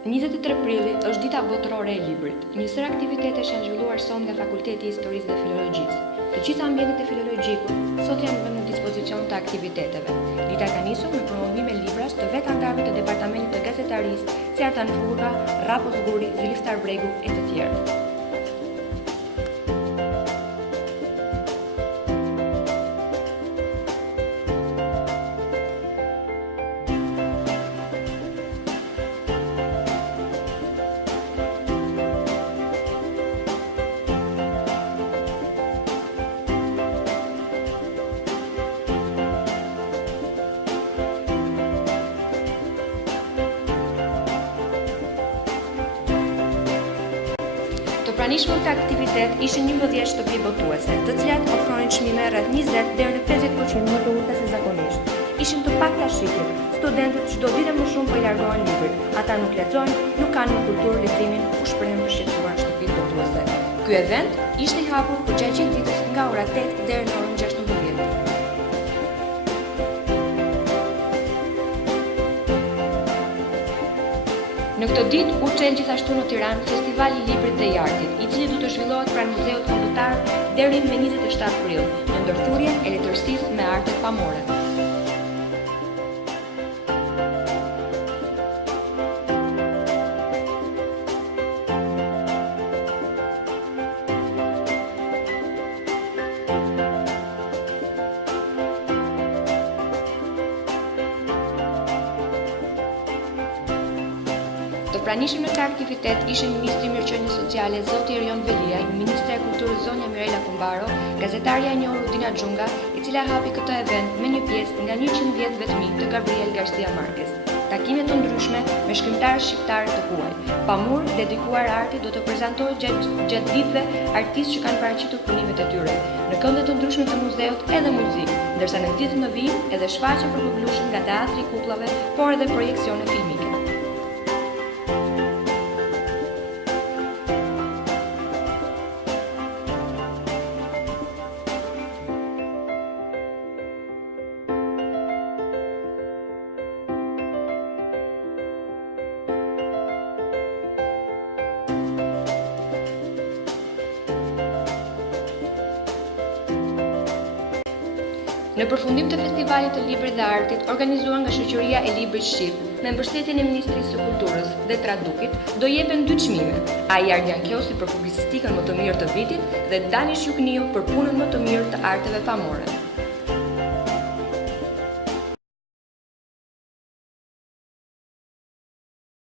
23 prilli është dita botërore e librit. Një sër aktivitetesh janë zhvilluar sot nga Fakulteti i Historisë dhe Filologjisë. Të gjitha ambientet e filologjikut sot janë vënë në dispozicion të aktiviteteve. Dita ka nisur me promovime librash të vetë anëtarëve të Departamentit të Gazetarisë, si Artan Furga, Rapo Zguri, Ziliftar Bregu e të tjerë. Të pranishme këtë aktivitet ishin 11 shtëpi botuese, të cilat ofronin çmime rreth 20 deri në 50% më të ulta se zakonisht. Ishin të pakta shitjet, studentët çdo ditë më shumë po i largohen librit. Ata nuk lexojnë, nuk kanë në kulturë leximin, u shprehen për shqetësuar në shtëpitë botuese. Ky event ishte i hapur për gjatë gjithë ditës nga ora 8 deri në orën 16. Në këtë ditë u çel gjithashtu në Tiranë Festivali i Librit dhe i Artit, i cili do të zhvillohet pranë Muzeut Kombëtar deri në 27 prill, në ndërthurjen e letërsisë me artet pamore. Të pranishëm në këtë aktivitet ishin Ministri i Mirëqenies Sociale Zoti Erion Velia, Ministra e Kulturës Zonja Mirela Kumbaro, gazetarja e njohur Udina Xhunga, e cila hapi këtë event me një pjesë nga 110 vetmi të Gabriel Garcia Marquez. Takime të ndryshme me shkrimtarë shqiptarë të huaj. Pamur dedikuar artit do të prezantohet gjatë ditëve artistë që kanë paraqitur punimet e tyre në kënde të ndryshme të muzeut edhe muzikë, ndërsa në ditën në vijim edhe shfaqje përpublishëm nga teatri i kukullave, por edhe projekcione filmike. Në përfundim të Festivalit të Librit dhe Artit, organizuar nga Shoqëria e Librit Shqip, me mbështetjen e Ministrisë së Kulturës dhe Tradukit, do jepen 2 çmime: Ai Ardian Kiosi për publicistikën më të mirë të vitit dhe Danish Jukniu për punën më të mirë të arteve pamore.